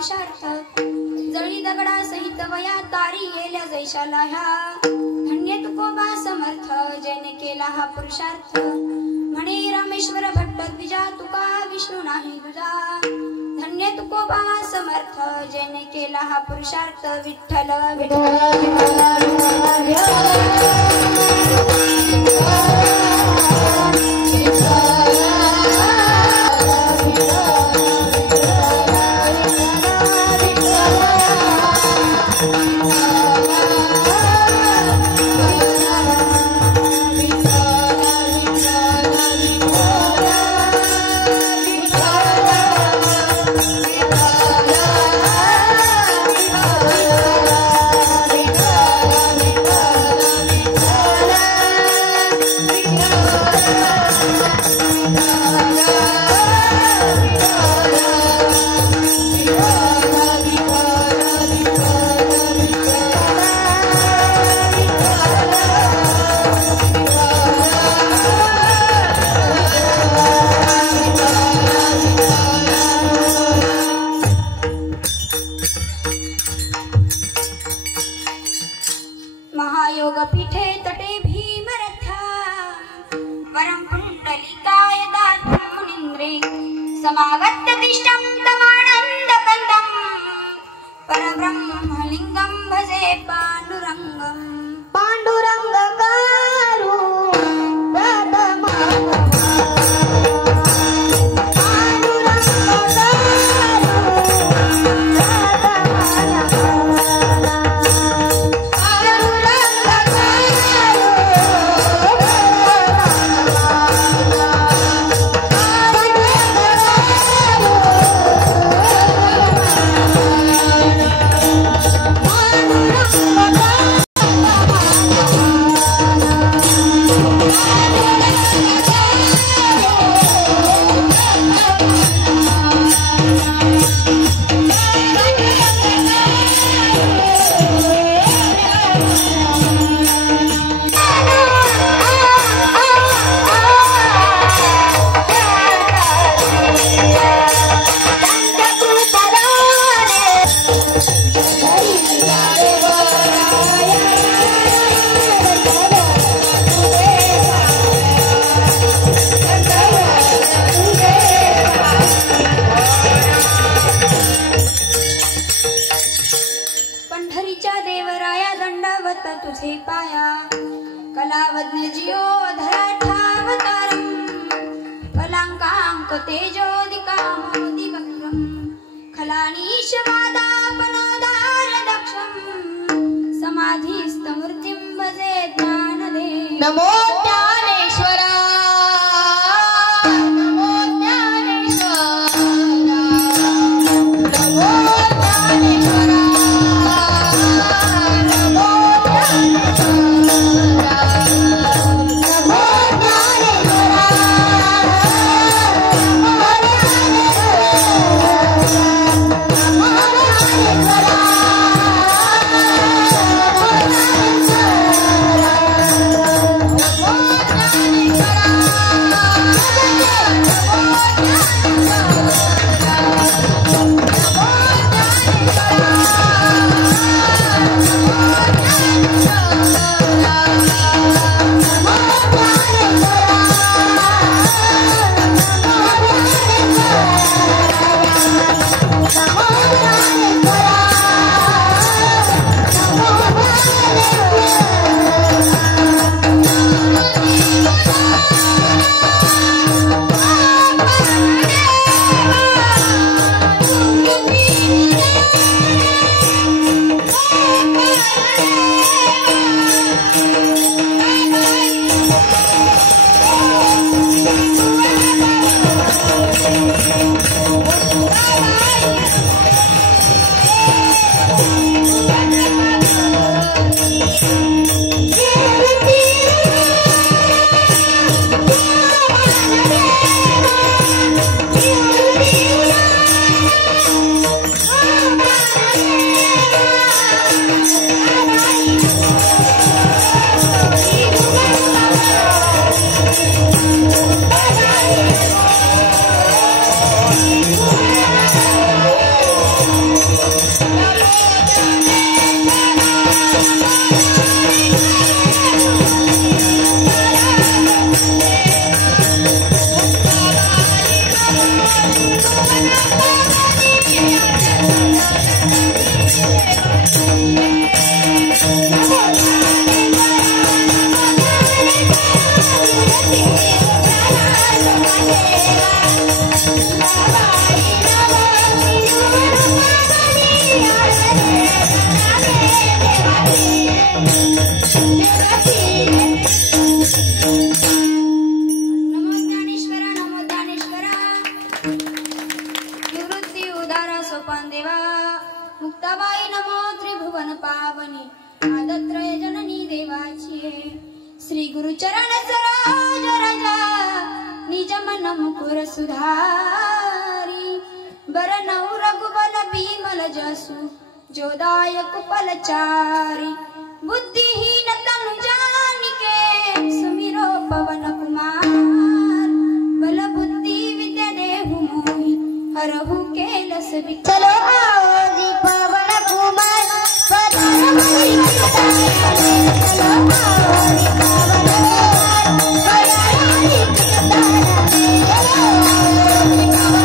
पुरुषार्थ जळी दगडा सहित वया तारी गेल्या जैशाला ह्या धन्य तुकोबा समर्थ ज्याने केला हा पुरुषार्थ म्हणे रामेश्वर भट्ट द्विजा तुका विष्णू नाही तुझा धन्य तुकोबा समर्थ ज्याने केला हा पुरुषार्थ विठ्ठल पीठे तटे भीमरथा वरं पुण्डलिकाय दातुं मुनीन्द्रे समागत्य तिष्ठं तमानन्दकन्दं परब्रह्मलिङ्गं भजे पाण्डुरङ्गं पाण्डुरङ्गकारो तुझे पाया कलावज्ञ जियो धरा ठावतारं कलांकांक तेजोदिकामोदिवक्रं खलानीश वादापनोदार दक्षं समाधिस्थमूर्तिं भजे ज्ञानदे नमो ज्ञानेश्वरा Oh श्री गुरु चरण सरोज राजा निज मन मुकुर सुधारी बरनऊ रघुबल बीमल जसु जोदायक पलचारी बुद्धिहीन तनु जानिके सुमिरो पवन कुमार बल बुद्धि विद्या देहु मोहि हरहु केलस चलो आओ जी पवन कुमार पधारो हरि चलो आओ जी पवन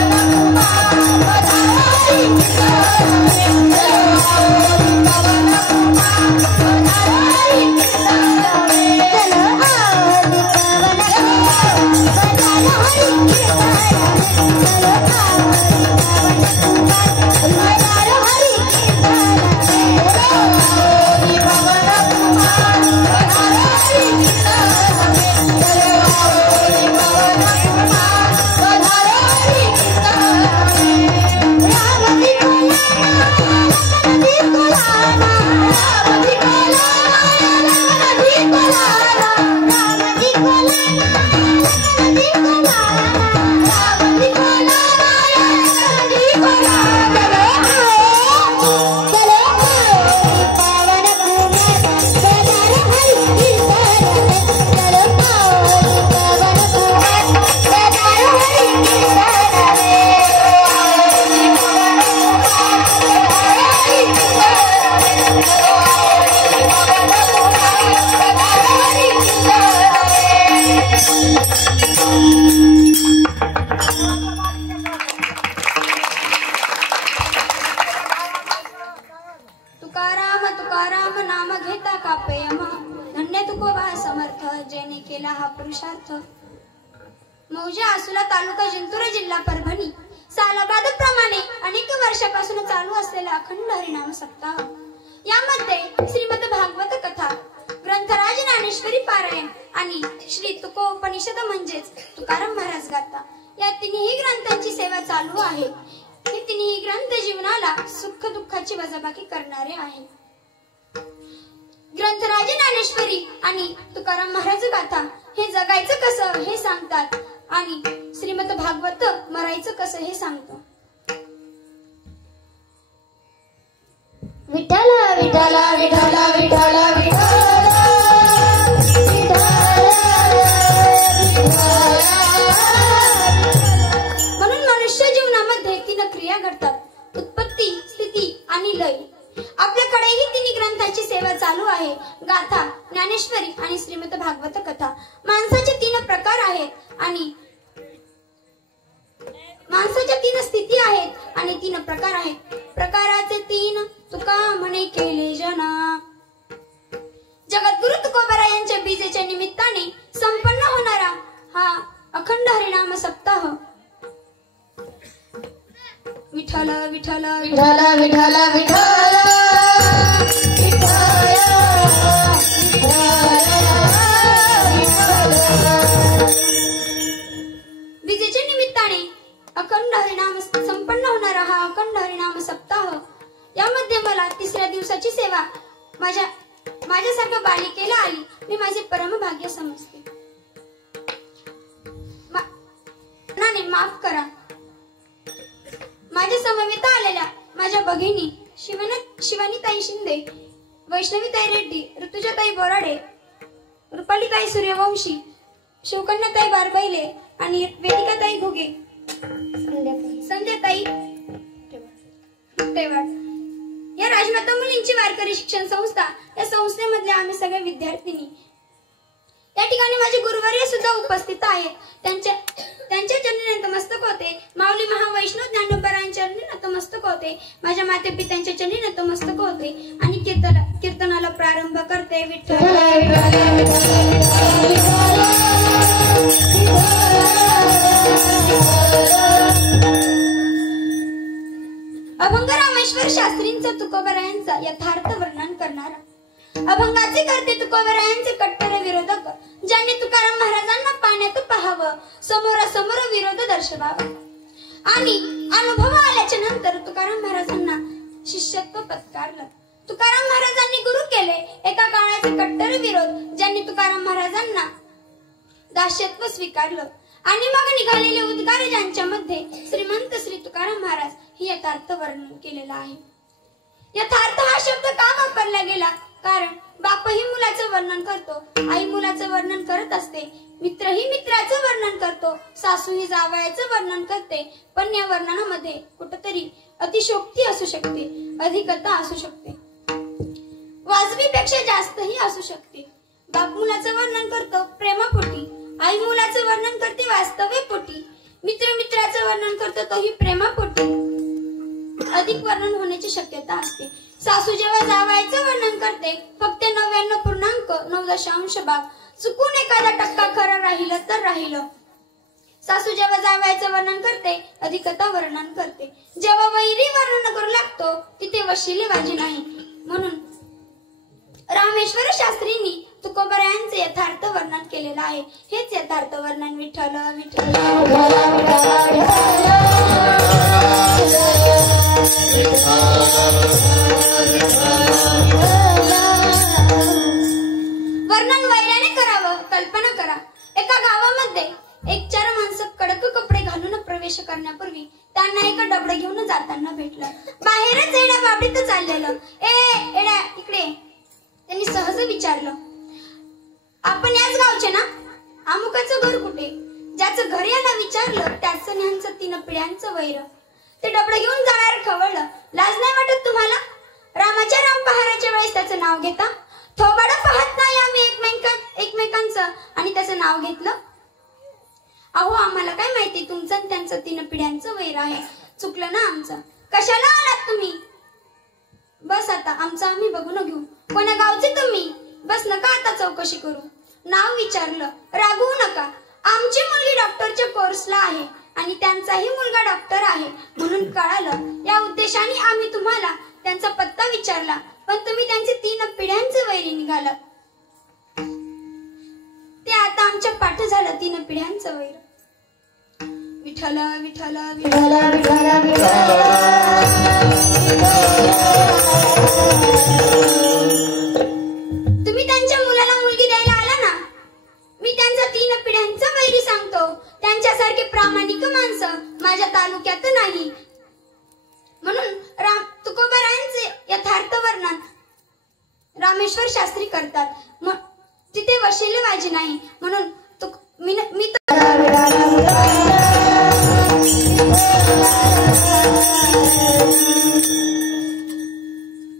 तुकाराम नाम घेता कापे यमा धन्य तुकोबा समर्थ जेने केला हा पुरुषार्थ। मौजे आसुला तालुका जिंतूर जिल्हा परभणी सालाबाद प्रमाणे अनेक वर्षापासून चालू असलेला अखंड हरिनाम सप्ताह यामध्ये श्रीमद भागवत कथा ग्रंथराज ज्ञानेश्वरी पारायण आणि श्री तुकोपनिषद म्हणजेच तुकाराम महाराज गाथा या तिन्ही ग्रंथांची सेवा चालू आहे। हे तिन्ही ग्रंथ जीवनाला सुख दुःखाची वजाबाकी करणारे आहे। ग्रंथराज ज्ञानेश्वरी आणि तुकाराम महाराज गाथा हे जगायचं कसं हे सांगतात आणि श्रीमद भागवत मरायचं कसं हे सांगतात। विठ्ठल विठ्ठल विठ्ठल विठ्ठल म्हणून मनुष्य जीवनामध्ये तीन क्रिया घडतात उत्पत्ती स्थिती आणि लय। आपल्याकडेही तिन्ही ग्रंथांची सेवा चालू आहे गाथा ज्ञानेश्वरी आणि श्रीमद भागवत कथा। माणसाचे तीन प्रकार आहेत आणि माणसाच्या तीन स्थिती आहेत आणि तीन प्रकार आहेत। प्रकाराचे तीन तुका म्हणे केले जना। जगद्गुरु तुकोबरा यांच्या बीजेच्या निमित्ताने संपन्न होणारा हा अखंड हरिनाम सप्ताह विठ्ठल विठ्ठल विठ्ठल विठ्ठल विठ्ठल बीजेच्या निमित्ताने अखंड हरिनाम संपन्न होणारा हा अखंड हरिनाम सप्ताह यामध्ये मला तिसऱ्या दिवसाची सेवा माझ्यासारख्या बालिकेला आली मी माझे परम भाग्य समजते। माफ करा माझ्या समवेत आलेल्या माझ्या भगिनी शिवानीताई शिंदे, वैष्णवीताई रेड्डी, ऋतुजाताई बोराडे, रुपालीताई सूर्यवंशी, शिवकन्याताई बारबैले आणि वेदिकाताई घुगे, संध्याताई टेवाड राजमाता मुलींची वारकरी शिक्षण संस्था या संस्थेमधले आम्ही सगळे विद्यार्थिनी या ठिकाणी माझे गुरुवर्य सुद्धा उपस्थित आहेत. त्यांच्या चरणी नतमस्तक होते. माऊली महावैष्णव ज्ञानोबरांच्या चरणी नतमस्तक होते. माझ्या माते पित्यांच्या चरणी नतमस्तक होते आणि कीर्तनाला प्रारंभ करते. विठ्ठल अभंग रामेश्वर शास्त्रींचा तुकोबरायांचा यथार्थ वर्णन करणारा. अभंगाचे करते तुकोबरायांचे कट्टर विरोधक, ज्यांनी तुकाराम महाराजांना पाण्यात पाहावं, समोरासमोर विरोध दर्शवावा. आणि अनुभव आल्याच्या नंतर तुकाराम महाराजांना शिष्यत्व पत्कारलं. तुकाराम महाराजांनी गुरु केले एका काळाचे कट्टर विरोध, ज्यांनी तुकाराम महाराजांना दास्यत्व स्वीकारलं. आणि मग निघालेले उद्गार ज्यांच्या मध्ये श्रीमंत श्री तुकाराम महाराज हे यथार्थ वर्णन केलेलं आहे. यथार्थ हा शब्द का वापरला गेला? कारण बापही मुलाचं वर्णन करतो, आई मुलाचं वर्णन करत असते, मित्रही मित्राचं वर्णन करतो, सासूही जावयाचं वर्णन करते. पण या वर्णनामध्ये कुठेतरी अतिशोक्ती असू शकते, अधिकता असू शकते, वाजवीपेक्षा जास्तही असू शकते. बाप मुलाचं वर्णन करतो प्रेमापोटी, आई मुलाचं वर्णन करते वास्तव्यापोटी, मित्र मित्राचं वर्णन करतो तोही प्रेमापोटी. अधिक वर्णन होण्याची शक्यता असते. सासू जेव्हा जावयाचं वर्णन करते फक्त 99.9 भाग, चुकून एखादा टक्का खरं राहिलं तर राहिलं. सासू जेव्हा जावयाचं वर्णन करते अधिकता वर्णन करते. जेव्हा वैरी वर्णन करू लागतो तिथे वशिलेबाजी नाही. म्हणून रामेश्वर शास्त्रींनी तुकोबरायांचे यथार्थ वर्णन केलेलं आहे. हेच यथार्थ वर्णन. विठ्ठल विठ्ठल वर्णन वैराने करावं. कल्पना करा, एका गावामध्ये एक 4 माणसं कडक कपडे घालून प्रवेश करण्यापूर्वी त्यांना एक डबडं घेऊन जाताना भेटलं. बाहेरच एडा बाबडीत चाललेलं. एडा इकडे. त्यांनी सहज विचारलं, आपण याच गावचे ना? अमुकाचं घर कुठे? ज्याचं घर याला विचारलं त्याचं न्यांचं 3 पिढ्यांचं वैर. ते डबडं घेऊन जाणार खवळलं. लाज नाही वाटत तुम्हाला? रामाच्या राम पहाराच्या वेळेस त्याचं नाव घेता? थोबाड पाहत नाही आम्ही एकमेकांचं आणि त्याचं नाव घेतलं? अहो, आम्हाला काय माहिती तुमचं आणि त्यांचं 3 पिढ्यांचं वैर आहे. चुकलं ना आमचं. कशाला आलात तुम्ही? बस आता आमचं आम्ही बघून घेऊ. कोण्या गावचे तुम्ही? बस नका आता चौकशी करू. नाव विचारलं, रागवू नका. आमची मुलगी डॉक्टरच्या कोर्सला आहे आणि त्यांचाही मुलगा डॉक्टर आहे म्हणून कळालं. या उद्देशाने आम्ही तुम्हाला त्यांचा पत्ता विचारला, पण तुम्ही त्यांचे 3 पिढ्यांचे वैरी निघालात. ते आता आमच्या पाठ झालं 3 पिढ्यांचं वैर. विठ्ठल विठ्ठल विठ्ठल विठ्ठल. तुम्ही त्यांच्या मुलाला मुलगी द्यायला आला ना? मी त्यांचा 3 पिढ्यांचा वैरी सांगतो. त्यांच्यासारखे प्रामाणिक माणसं माझ्या तालुक्यात नाही. म्हणून तुकोबरायांचे यथार्थ वर्णन रामेश्वर शास्त्री करतात. तिथे वशिलेबाजी नाही. म्हणून मी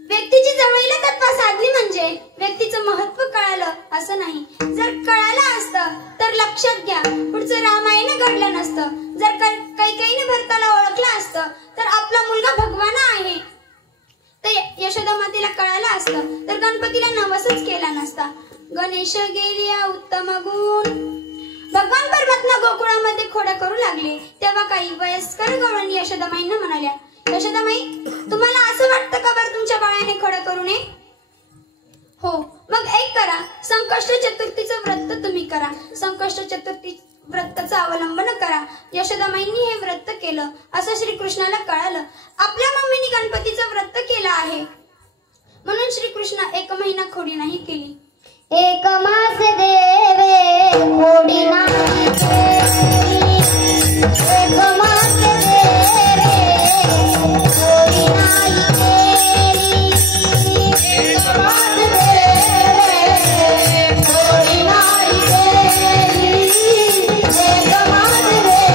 व्यक्तीची जवळीला तत्व साधली म्हणजे व्यक्तीचं महत्व कळालं असं नाही. जर कळालं असतं तर लक्षात घ्या पुढचं रामायण घडलं नसतं. जर कैकेयीने भरताला ओळखलं असतं तर आपला मुलगा भगवान आहे. तर यशोदा मातेला कळालं असतं तर गणपतीला नवसच केला नसता. गणेश गेलिया उत्तम गुण. भगवान परमात्मा गोकुळामध्ये खोड्या करू लागले तेव्हा काही वयस्कर गवळणी यशोदामाईंना म्हणाल्या, यशोदामाई, तुम्हाला असं वाटतं का बरं तुमच्या बाळाने खोड्या करू नये? हो, मग एक करा, संकष्ट चतुर्थीचं व्रत तुम्ही करा. संकष्ट चतुर्थी व्रताचा अवलंबन करा. यशोदामाईंनी हे व्रत केलं असं श्रीकृष्णाला कळालं. आपल्या मम्मीने गणपतीचं व्रत केलं आहे म्हणून श्रीकृष्ण 1 महिना खोडी नाही केली. 1 मास देवे खोडी नाही केली. 1 मास देवे खोडी नाही केली. 1 मास देवे खोडी नाही केली. 1 मास देवे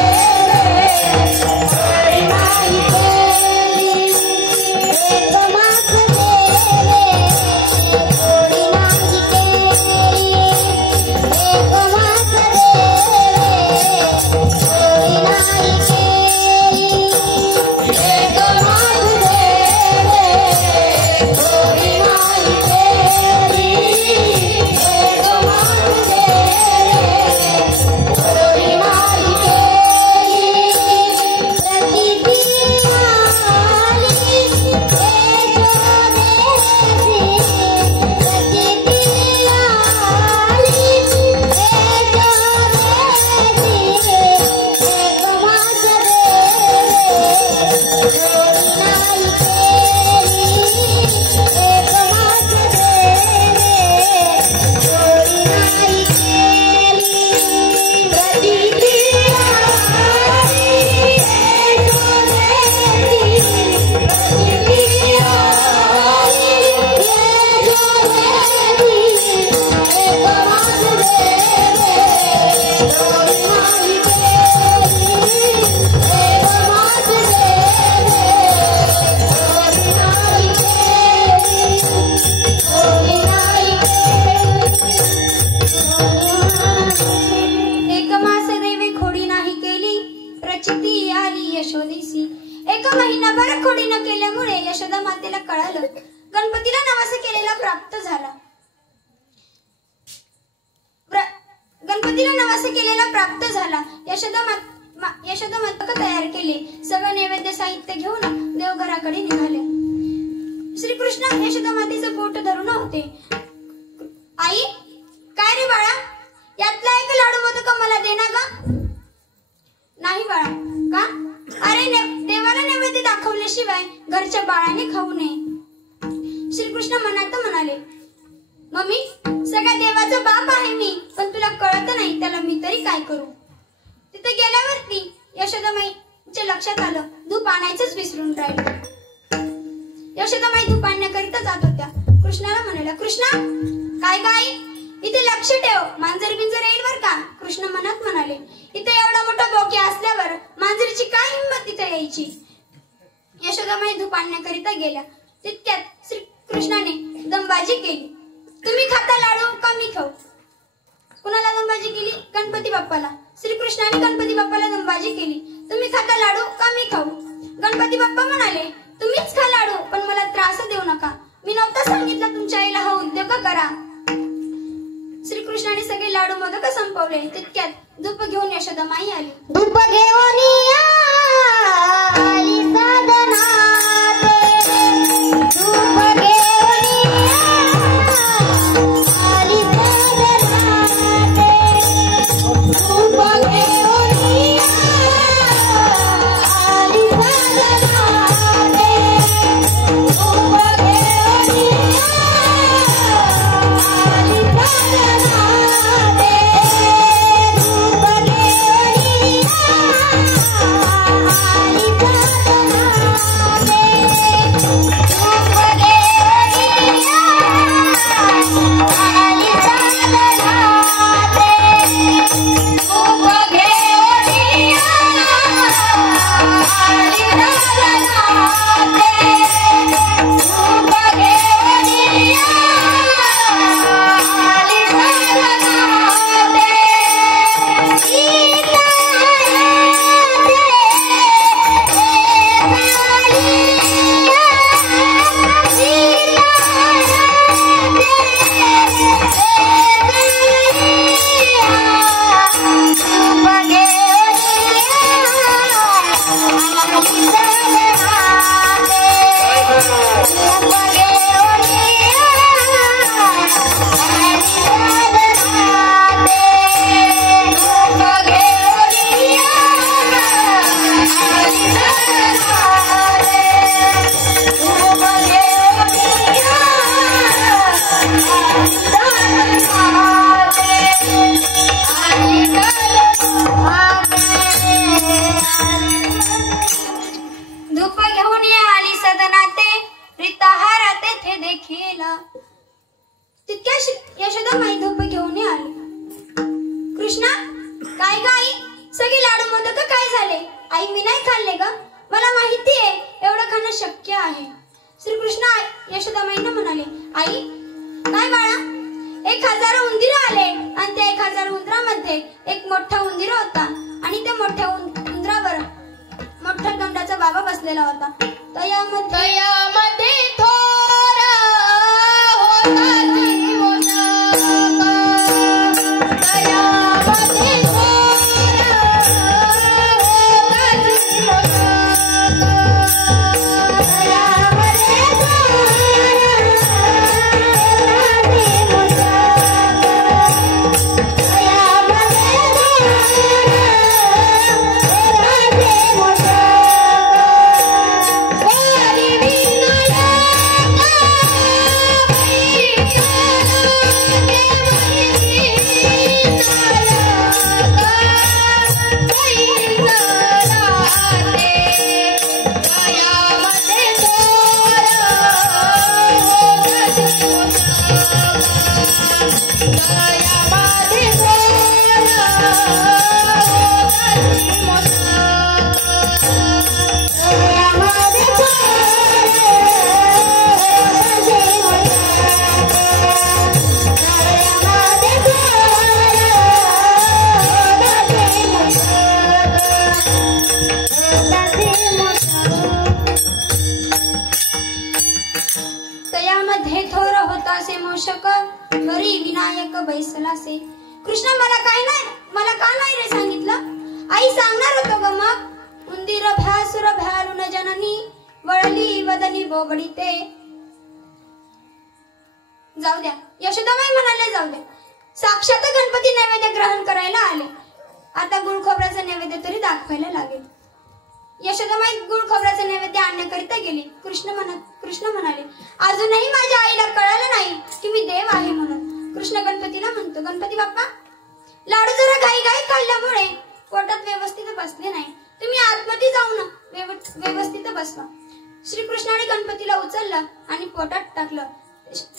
खोडी नाही केली. 1 मास झालं. गणपतीला नवस केलेला प्राप्त झाला. गणपतीला नवस केलेला प्राप्त झाला. यशोदा मस्तक तयार केले. सगळं नैवेद्य साहित्य घेऊन देवघराकडे निघाले. श्रीकृष्ण यशोदा मातेचं पोट धरून होते. आई, काय रे बाळा, यातला एक लाडू मोदक मला दे ना ग. नाही बाळा. का? अरे देवाला नैवेद्य दाखवल्याशिवाय घरच्या बाळाने खाऊ नये. श्रीकृष्ण मनात म्हणाले, मम्मी, सगळ्या देवाचा बाप आहे मी, पण तुला कळत नाही त्याला मी तरी काय करू. तिथे गेल्यावरती यशोदामाईच्या लक्षात आलं धूप आणायचंच विसरून राहिले. यशोदामाई धूप आणण्याकरिता जात होत्या. कृष्णाला म्हणाल्या, कृष्णा, काय गाई, इथे लक्ष ठेव, मांजर बिंजर येईल बर का. कृष्ण मनात म्हणाले, इथे एवढा मोठा बोके असल्यावर मांजरीची काय हिंमत इथे यायची. यशोदामाई धूप आणण्याकरिता गेल्या. तितक्यात श्रीकृष्णाने दमबाजी केली. तुम्ही खाता लाडू का मी खाऊ. कुणाला दमबाजी केली? गणपती बाप्पाला. श्रीकृष्णाने गणपती बाप्पाला दमबाजी केली. तुम्ही खाता लाडू का मी खाऊ. गणपती बाप्पा म्हणाले, तुम्हीच खा लाडू, पण मला त्रास देऊ नका. मी नव्हता सांगितलं तुमच्या आईला हा उद्योग करा. श्रीकृष्णाने सगळे लाडू मोदक संपवले. तितक्यात धूप घेऊन यशोदामाई आली. धूप घेऊन आली साधना, धूप घेऊन आली साधना, धूप घेऊन आली साधना, धूप घेऊन आली यशोदामाई धूप घेऊन आली. कृष्णा, काय गाई, सगळे लाडू मोदक काय झाले. आई, मी नाही खाल्ले ग, मला माहिती आहे एवढं खाणं शक्य आहे. श्रीकृष्ण यशोदामाईंना म्हणाले, आई, काय बाळा, 1000 उंदीर आले आणि त्या 1000 उंदरामध्ये एक मोठा उंदीर होता आणि त्या मोठ्या उंदरावर मोठ्या तोंडाचा बाबा बसलेला होता. तयामध्ये थोर होता Yeah. तयामध्ये थोर होतासे मूषक वरी विनायक बैसलासे. कृष्ण मला का नाही रे सांगितलं? आई सांगणार होतो ग मग. उंदीर भ्यासुर भ्यालुन जननी वळली वदनी बोबडीते. जाऊ द्या, यशोदाबाई म्हणाले जाऊ द्या. साक्षात गणपती नैवेद्य ग्रहण करायला आले. आता गुळ खोबऱ्याचा नैवेद्य तरी दाखवायला लागेल. यशोदाबाई गुळ खोबऱ्याचा नैवेद्य आणण्याकरिता गेली. कृष्ण म्हणाले अजूनही माझ्या आईला कळालं नाही की मी देव आहे म्हणून. कृष्ण गणपतीला म्हणतो, गणपती बाप्पा, लाडू जरा घाई खाल्ल्यामुळे पोटात व्यवस्थित बसले नाही. तुम्ही आतमध्ये जाऊन व्यवस्थित बसवा. श्रीकृष्णाने गणपतीला उचललं आणि पोटात टाकलं.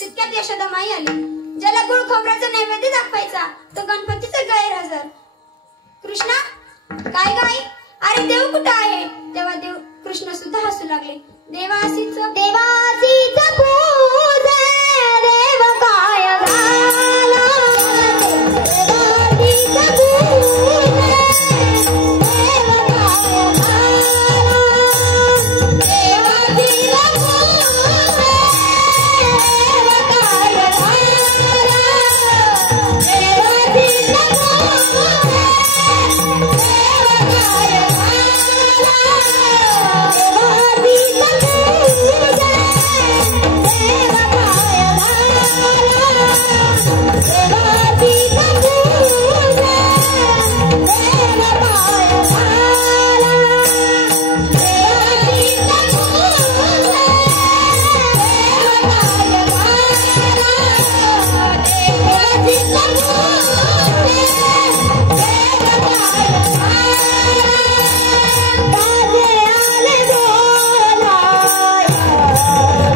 तितक्यात यशोदाबाई आली. ज्याला गुळ खोबऱ्याचा नैवेद्य दाखवायचा तो गणपतीचा गैरहजर. कृष्णा, काय गाई, अरे देव कुठं आहे? तेव्हा देव कृष्ण सुद्धा हसू लागले. देवासीच पूजा देव काय घाला. देवासीच पूजा देव काय घाला. देवासीच पूजा देव काय घाला.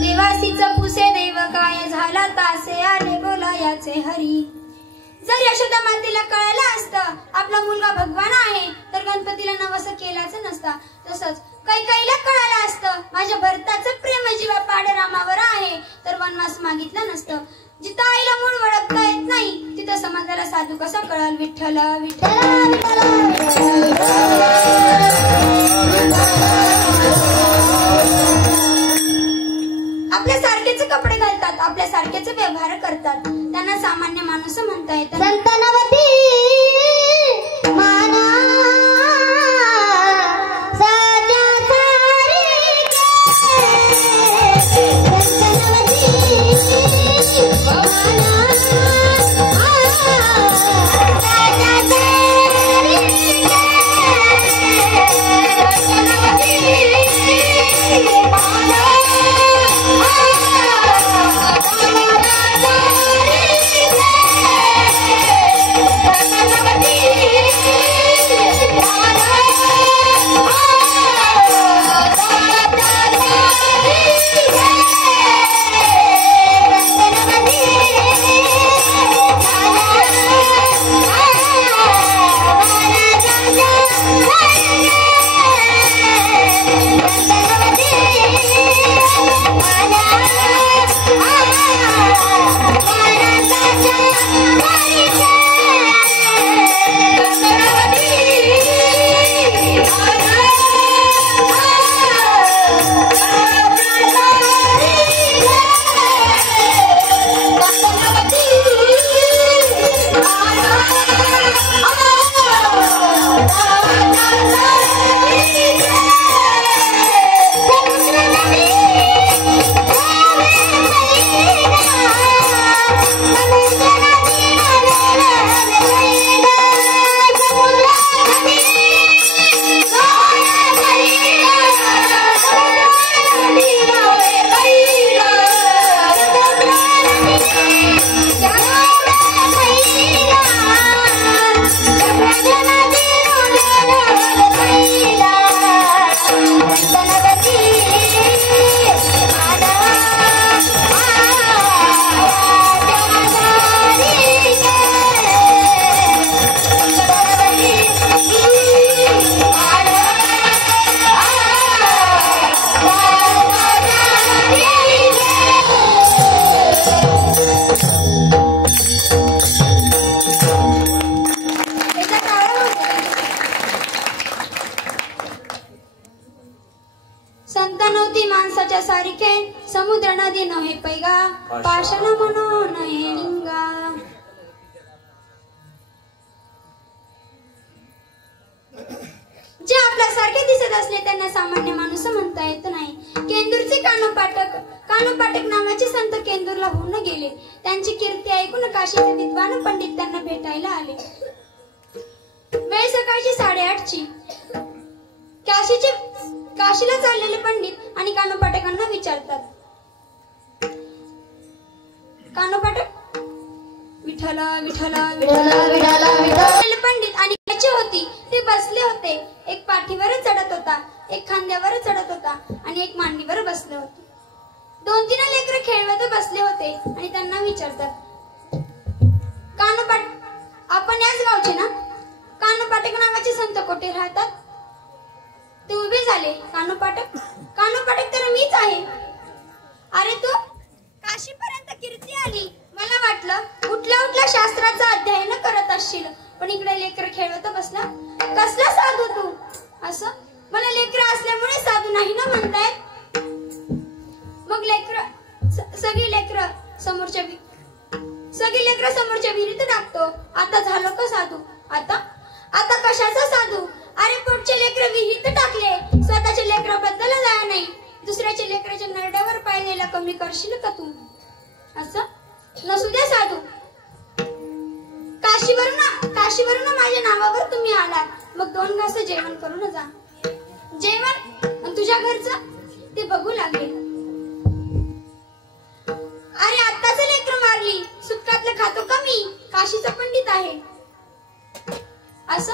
देवासीच पुसे देव काय झाला तासे आले बोलायाचे हरी. जर यशोदा मातेला कळालं असतं आपला मुलगा भगवान आहे तर गणपतीला नवस केलाच नसता. तसंच कैकेयीला कळालं असतं माझ्या भरताचं प्रेम जीवा पाड रामावर आहे तर वनवास मागितला नसतं. जिथं आईला मूळ ओळखता येत नाही तिथं समाजाला साधू कसा कळल. विठ्ठल आपल्या सारखेच कपडे घालतात, आपल्या सारखेच व्यवहार करतात. त्यांना सामान्य माणूस म्हणता येतात. संतनवती माना साजा सारी संतनवती माना साजा सारी संतनवती माना पाषाण म्हणून येणिंगा. जे आपल्यासारखे दिसत असले त्यांना सामान्य माणूस म्हणता येत नाही. केंदूरचे कानोपाटक नावाचे संत केंदूरला होऊन गेले. त्यांची कीर्ती ऐकून काशीचे विद्वान पंडित त्यांना भेटायला आले. वेळ सकाळची 8:30ची. काशीला चाललेले पंडित आणि कानोपाटकांना विचारतात, कानोपाटक विठ्ठल विठ्ठल विठ्ठल. पंडित आणि होती ते बसले होते. एक पाठीवर चढत होता, एक खांद्यावर चढत होता आणि एक मांडीवर बसले होते. 2-3 लेकरं खेळवत बसले होते आणि त्यांना विचारतात, कानोपाट आपण याच गावचे ना? कानोपाटक नावाचे संत कोठे राहतात? ते उभे झाले. कानोपाटक तर मीच आहे. अरे तू काशीपर्यंत कीर्ती आली. मला वाटलं उठल्या शास्त्राचा अध्ययन करत असशील, पण इकडे लेकर खेळवत बसला. कसला साधू तू? असं मला लेकर असल्यामुळे साधू नाही ना म्हणतायत. मग सगळी लेकर समोरच्या विहिरीत टाकतो. आता झालो का साधू? आता कशाचा साधू? अरे पुढचे लेकर विहिरीत टाकले, स्वतःच्या लेकराबद्दल जाय नाही. दुसऱ्याच्या लेकराच्या नरड्यावर पाय द्यायला कमी करशील का तू? असं नसू द्या साधू. काशीवरून माझ्या नावावर तुम्ही आलात, मग 2 घास जेवण करून जा. जेवण तुझ्या घरचं ते बघू लागले. अरे आत्ताच लेकर मारली, सुटकातलं खातो कमी, काशीचा पंडित आहे. असं